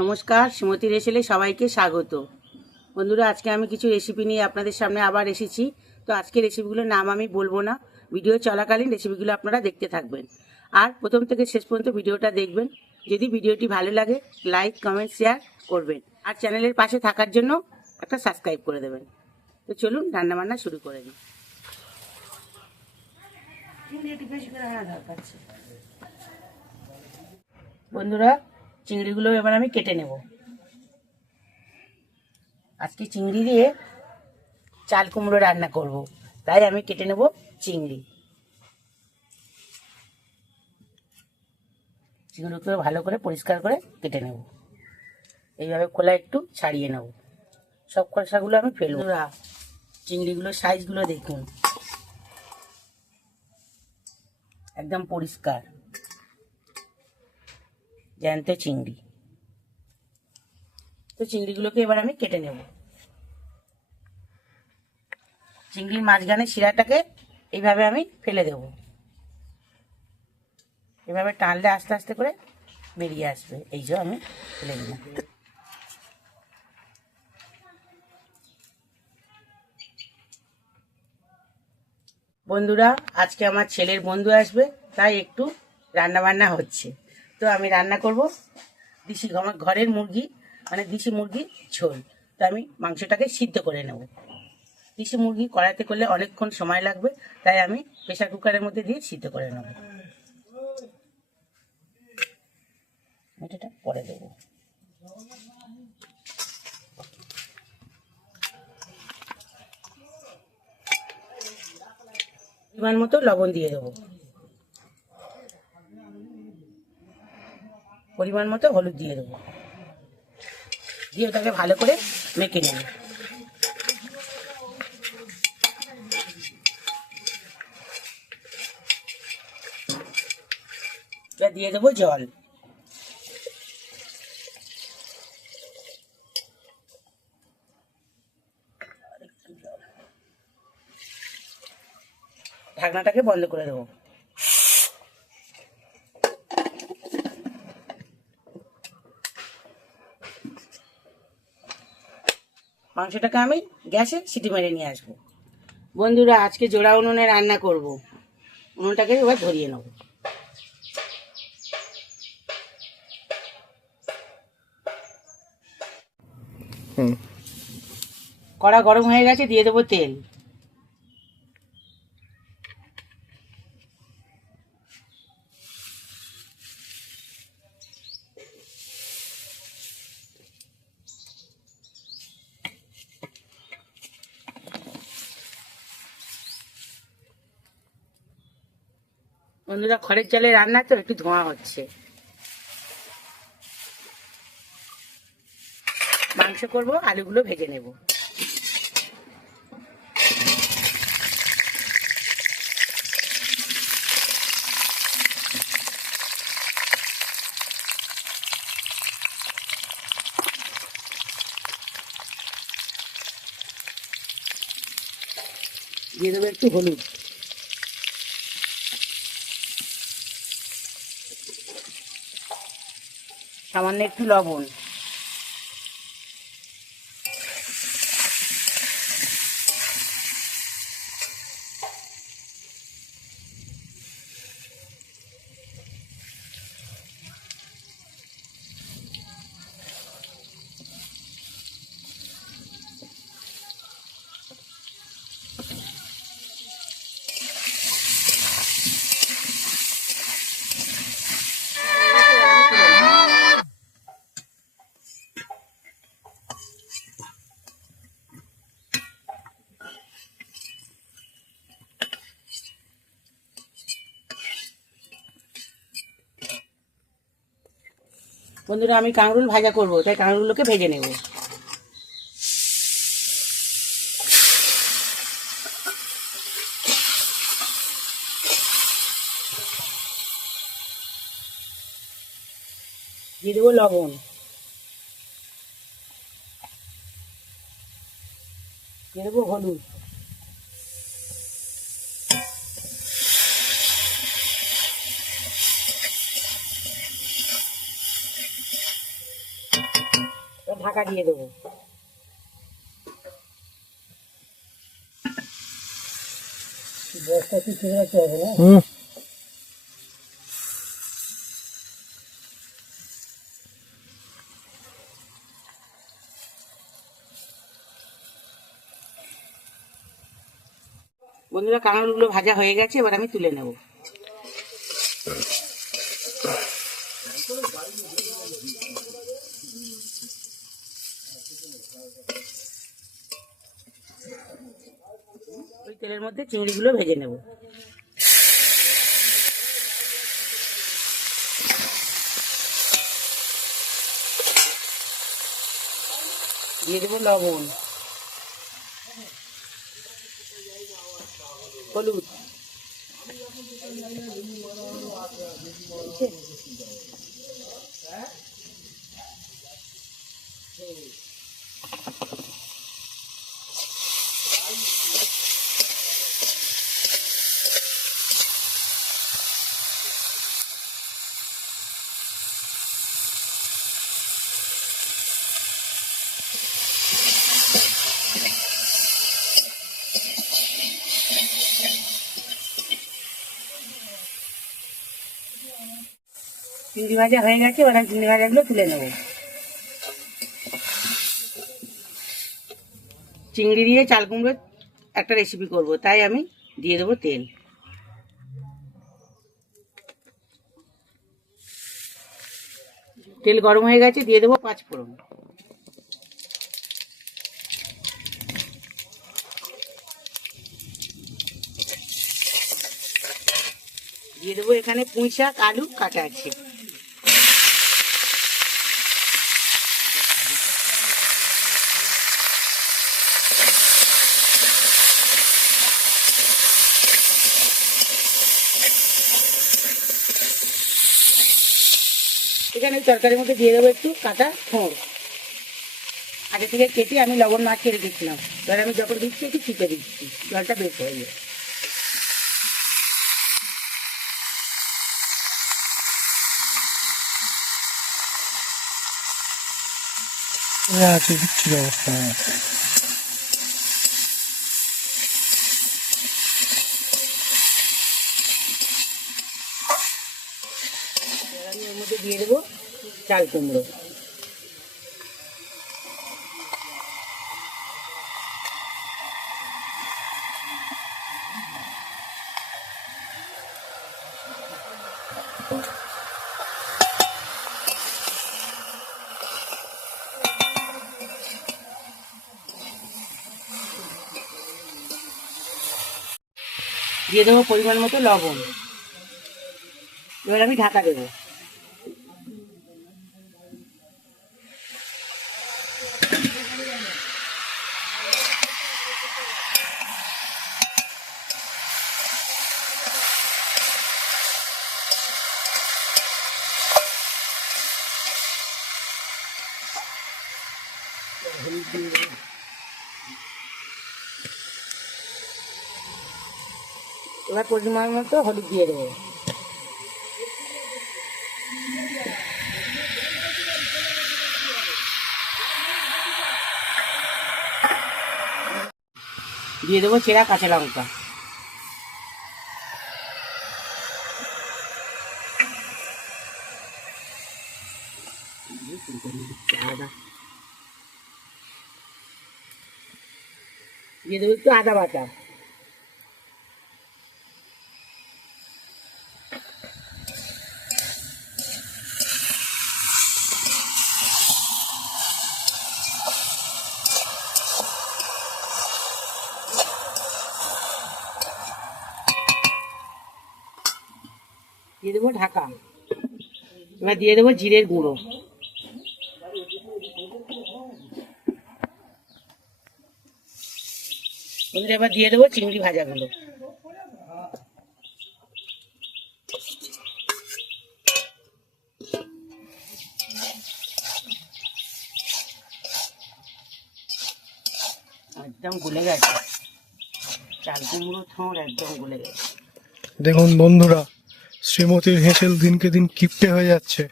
নমস্কার, সুমতি রেসেলে সবাইকে স্বাগত। বন্ধুরা, আজকে আমি কিছু রেসিপি নিয়ে আপনাদের সামনে আবার এসেছি। তো আজকে রেসিপিগুলোর নাম আমি বলবো না, ভিডিও চলাকালীন রেসিপিগুলো আপনারা দেখতে থাকবেন আর প্রথম থেকে শেষ পর্যন্ত ভিডিওটা দেখবেন। যদি ভিডিওটি ভালো লাগে লাইক কমেন্ট শেয়ার করবেন আর চ্যানেলের পাশে থাকার জন্য একটা সাবস্ক্রাইব করে দেবেন। তো চলুন রান্নাবান্না শুরু করে দিই। বন্ধুরা, চিংড়িগুলো এবার আমি কেটে নেব। আজকে চিংড়ি দিয়ে চাল কুমড়ো রান্না করব, তাই আমি কেটে নেব চিংড়ি। চিংড়িগুলো ভালো করে পরিষ্কার করে কেটে নেব। এইভাবে খোলা একটু ছাড়িয়ে নেব, সব খোসাগুলো আমি ফেলবো। চিংড়িগুলোর সাইজগুলো দেখুন, একদম পরিষ্কার জ্যান্ত চিংড়ি। তো চিংড়িগুলোকে এবার আমি কেটে নেব। চিংড়ির মাঝখানে শিরাটাকে এইভাবে আমি ফেলে দেব। এভাবে টানলে আস্তে আস্তে করে বেরিয়ে আসবে। এই যে আমি ফেলে দিলাম। বন্ধুরা, আজকে আমার ছেলের বন্ধু আসবে, তাই একটু রান্না বান্না হচ্ছে। তো আমি রান্না করব দেশি ঘরের মুরগি, মানে দেশি মুরগি ঝোল। তো আমি মাংসটাকে সিদ্ধ করে নেব। দেশি মুরগি কড়াইতে করলে অনেকক্ষণ সময় লাগবে, তাই আমি প্রেসার কুকারের মধ্যে দিয়ে সিদ্ধ করে নেব। এটা পরে দেব। পরিমাণ মতো লবণ দিয়ে দেবো, পরিমাণ মতো হলুদ দিয়ে দেবো, দিয়ে ওটাকে ভালো করে মেখে নেব। এবার দিয়ে দেবো জল। ঢাকনাটাকে বন্ধ করে দেবো। মাংসটাকে আমি গ্যাসে সিটি মেরে নিয়ে আসবো। বন্ধুরা, আজকে জোড়া উনুনে রান্না করব। উনুনটাকে এবার ধরিয়ে নেব। কড়া গরম হয়ে গেছে, দিয়ে দেবো তেল। বন্ধুরা, খড়ের চালে রান্না তো একটু ধোঁয়া হচ্ছে। মাংস করব, আলুগুলো ভেজে নেব। দিয়ে দেবো একটু হলুদ, সামান্য একটু লবণ, বন্ধুরা, আমি কাঁকরোল ভাজা করব, তাই কাঁকরোলগুলোকে ভেজে নেব। দিয়ে দেবো লবণ, দিয়ে দেবো হলুদ, ঢাকা দিয়ে দেবো। বস্তা কি ছেড়ে রাখতে হবে না? বন্ধুরা, কাঁকরোলগুলো ভাজা হয়ে গেছে, এবার আমি তুলে নেব। ওই তেলের মধ্যে চিংড়িগুলো ভেজে নেব। দিয়ে দেবো লবণ, হলুদ, চিংড়ি ভাজা হয়ে গেছে, এবার আমি চিংড়ি ভাজাগুলো তুলে নেব। চিংড়ি দিয়ে চাল কুমড়োর একটা রেসিপি করব, তাই আমি দিয়ে দেবো তেল। তেল গরম হয়ে গেছে, দিয়ে দেবো 5 ফোড়ন। দিয়ে দেবো এখানে পুঁই শাক, আলু কাটা আছে। এখানে তরকারির মধ্যে দিয়ে দেবো একটু কাটা থোড়, আগে থেকে কেটে আমি লবণ মাখিয়ে রেখেছিলাম। এবার আমি যখন দিচ্ছি একটু ছিপে দিচ্ছি, জলটা বেশ হয়ে যায়। আমি এর মধ্যে দিয়ে দেবো চাল কুমড়ো। দিয়ে দেবো পরিমাণ মতো লবণ। এবার আমি ঢাকা দেবো। এবার পরিমাণ মতো হলুদ দিয়ে দেবো। দিয়ে দেবো চেরা কাঁচা লঙ্কা। দিয়ে দেবো একটু আদা বাটা। দিয়ে দেবো ঢাকা। এবার দিয়ে দেবো জিরের গুঁড়ো। এবার দিয়ে দেবো চিংড়ি ভাজাগুলো। একদম গলে গেছে, চাল কুমড়ো থোড় একদম গলে গেছে। দেখুন বন্ধুরা, শ্রীমতীর হেঁসেল দিনকে দিন কিপটে হয়ে যাচ্ছে।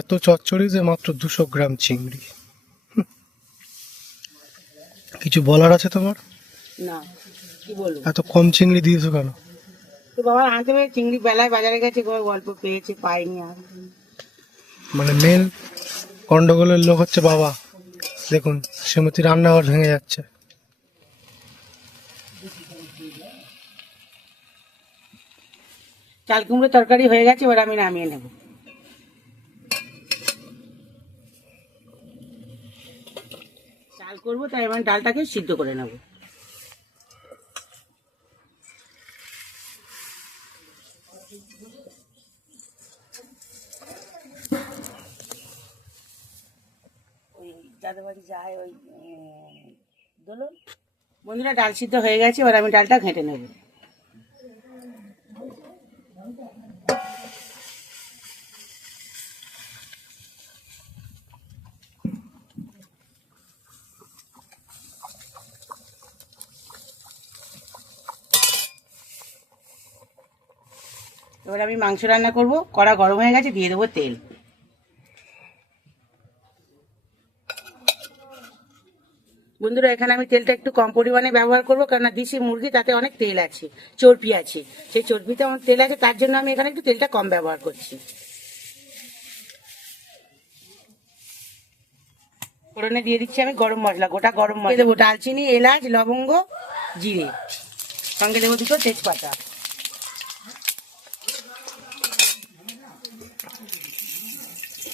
এত চচ্চড়ি যে মাত্র 200 গ্রাম চিংড়ি। কিছু বলার আছে তোমার? না, কি বলবো? এত কম চিংড়ি দিয়েছো কেন? তো বাবা আনতে হবে, চিংড়ি বেলায় বাজারে গেছে, গল্প পেয়েছে, পাইনি আর। মানে মেন গন্ডগোলের লোক হচ্ছে বাবা। দেখুন শ্রীমতী রান্নাঘর ভেঙে যাচ্ছে। চাল কুমড়ো তরকারি হয়ে গেছে, এবার আমি নামিয়ে নেব। চাল করবো তাই আমি ডালটাকে সিদ্ধ করে নেব। ওই যাদের বাড়ি যায় ওই দোলন। বন্ধুরা, ডাল সিদ্ধ হয়ে গেছে, এবার আমি ডালটা ঘেঁটে নেব। এবার আমি মাংস রান্না করব। কড়া গরম হয়ে গেছে, দিয়ে দেবো তেল। বন্ধুরা, এখানে আমি তেলটা একটু কম পরিমাণে ব্যবহার করবো, কারণ দেশি মুরগি, তাতে অনেক তেল আছে, চর্বি আছে। সেই চর্বিতে আমার তেল আছে, তার জন্য আমি এখানে একটু তেলটা কম ব্যবহার করছি। ফোড়নে দিয়ে দিচ্ছি আমি গরম মশলা, গোটা গরম মশলা দেবো, দালচিনি, এলাচ, লবঙ্গ, জিরে, সঙ্গে দেবো দুটো তেজপাতা।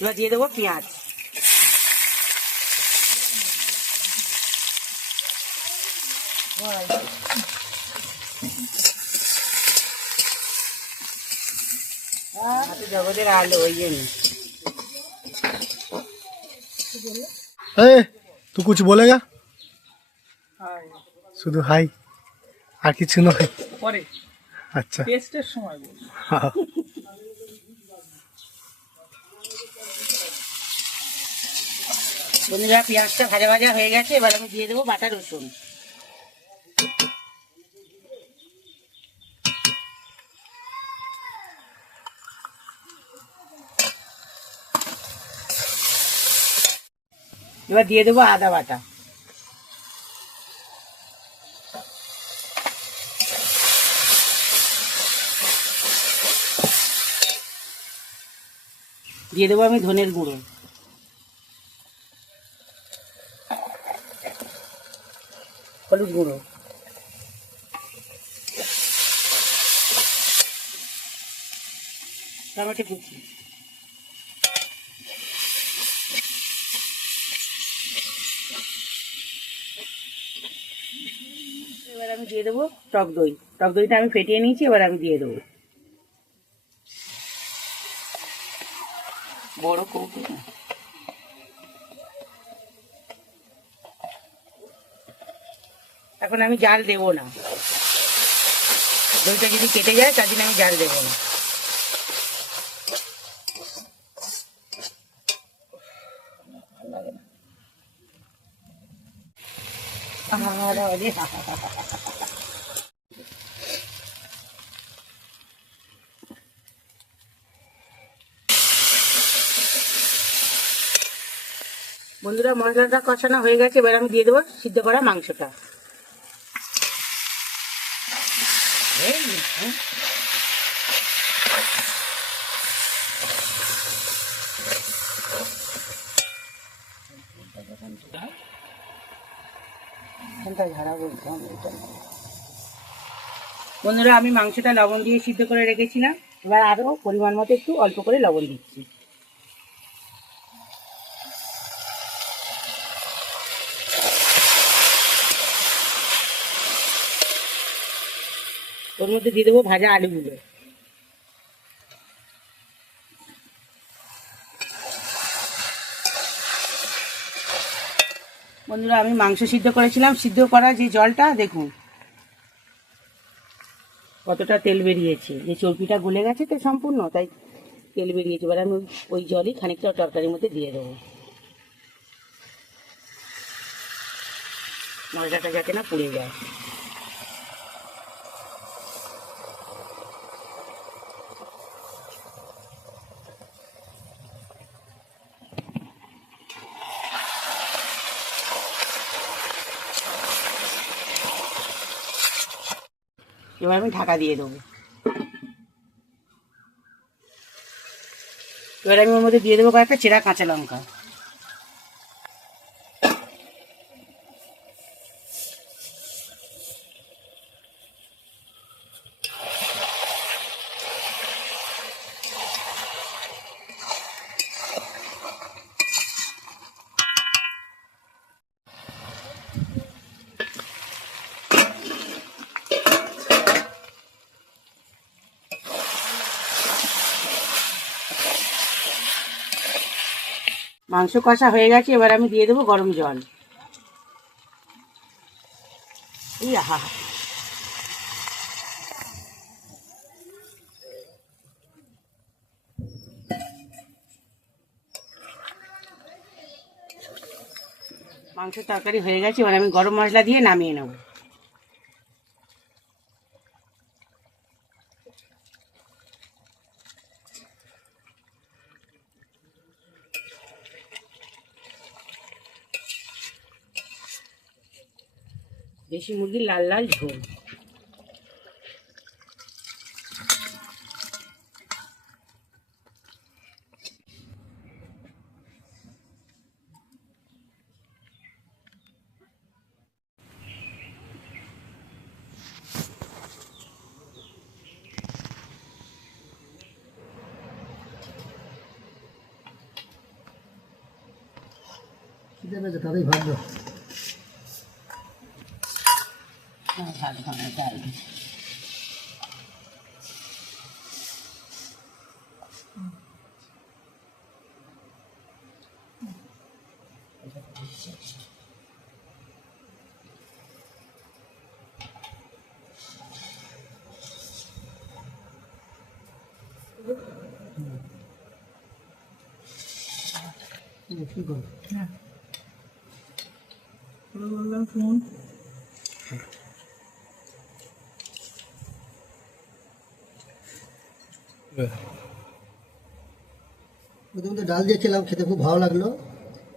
এবার দিয়ে দেবো পেঁয়াজ। জগতের আলো ওই জন্য। ए तू कुछ बोलेगा? শুধু হাই, আর কিছু নয়? পরে আচ্ছা, টেস্টের সময় বলবো। হ্যাঁ। বন্ধুরা, পেঁয়াজটা ভাজা ভাজা হয়ে গেছে, এবার আমি দিয়ে দেবো বাটা রসুন। এবার দিয়ে দেবো আদা বাটা। দিয়ে দেবো আমি ধনের গুঁড়ো, হলুদ গুঁড়ো, টমেটো কুচি, এবার আমি দিয়ে দেবো টক দই। টক দইটা আমি ফেটিয়ে নিয়েছি, এবার আমি দিয়ে দেবো। বড় কৌটো না। এখন আমি জাল দেবো না, দইটা যদি কেটে যায় তার জন্য আমি জাল দেবো না। বন্ধুরা, মশলাটা কষানো হয়ে গেছে, এবার আমি দিয়ে দেবো সিদ্ধ করা মাংসটা। বন্ধুরা, আমি মাংসটা লবণ দিয়ে সিদ্ধ করে রেখেছিলাম, এবার আরো পরিমাণ মতো একটু অল্প করে লবণ দিচ্ছি। ওর মধ্যে দিয়ে দেবো ভাজা আলুগুলো। বন্ধুরা, আমি মাংস সিদ্ধ করেছিলাম, সিদ্ধ করা যে জলটা দেখুন কতটা তেল বেরিয়েছে, যে চর্বিটা গলে গেছে তো সম্পূর্ণ, তাই তেল বেরিয়েছে। এবার আমি ওই জলই খানিকটা তরকারির মধ্যে দিয়ে দেবো, মশলাটা যাতে না পুড়ে যায়। এবার আমি ঢাকা দিয়ে দেবো। এবার আমি ওর মধ্যে দিয়ে দেবো কয়েকটা চেরা কাঁচা লঙ্কা। মাংস কষা হয়ে গেছে, এবার আমি দিয়ে দেবো গরম জল। এই আহা, মাংসের তরকারি হয়ে গেছে, এবার আমি গরম মশলা দিয়ে নামিয়ে নেব। দেশি মুরগির লাল লাল ঝোল। খিদে পেয়েছে, তাদের ভাবলো ভাত ভাঙা ডাল। কি করবো? প্রথমে তো ডাল দিয়ে খেলাম, খেতে খুব ভালো লাগলো।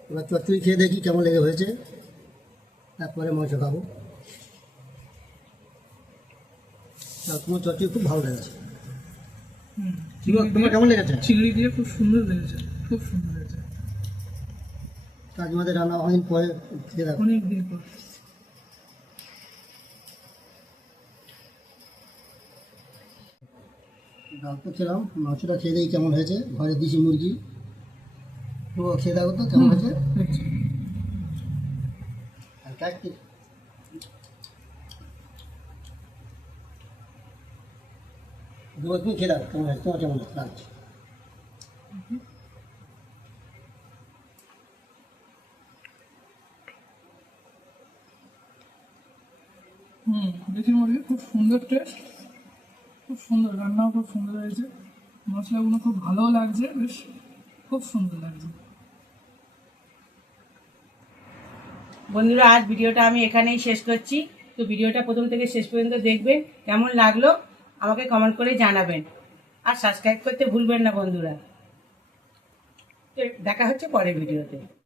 এবার চচ্চড়ি খেয়ে দেখি কেমন লেগে হয়েছে, তারপরে মাংস খাবো। তোমার চচ্চড়ি খুব ভালো লেগেছে। তোমার কেমন লেগেছে? চিংড়ি দিয়ে খুব সুন্দর লেগেছে, খুব সুন্দর লেগেছে। কাকিমাদের রান্না অনেকদিন পরে খেয়ে দেখো। অনেকদিন পর। ডাল তো খেলাম, মাংসটা খেয়ে দেখি কেমন হয়েছে। ঘরে দেশি মুরগি, তো খেয়ে দেখো তো কেমন হয়েছে। আর কাটতে তুমি খেয়ে দেখো কেমন হয়েছে, তোমার কেমন লাগছে। দেশি মুরগি খুব সুন্দর টেস্ট, খুব সুন্দর রান্নাও খুব সুন্দর হয়েছে, মশলাগুলো খুব ভালো লাগছে, বেশ খুব সুন্দর লাগছে। বন্ধুরা, আজ ভিডিওটা আমি এখানেই শেষ করছি। তো ভিডিওটা প্রথম থেকে শেষ পর্যন্ত দেখবেন, কেমন লাগলো আমাকে কমেন্ট করে জানাবেন, আর সাবস্ক্রাইব করতে ভুলবেন না বন্ধুরা। তো দেখা হচ্ছে পরের ভিডিওতে।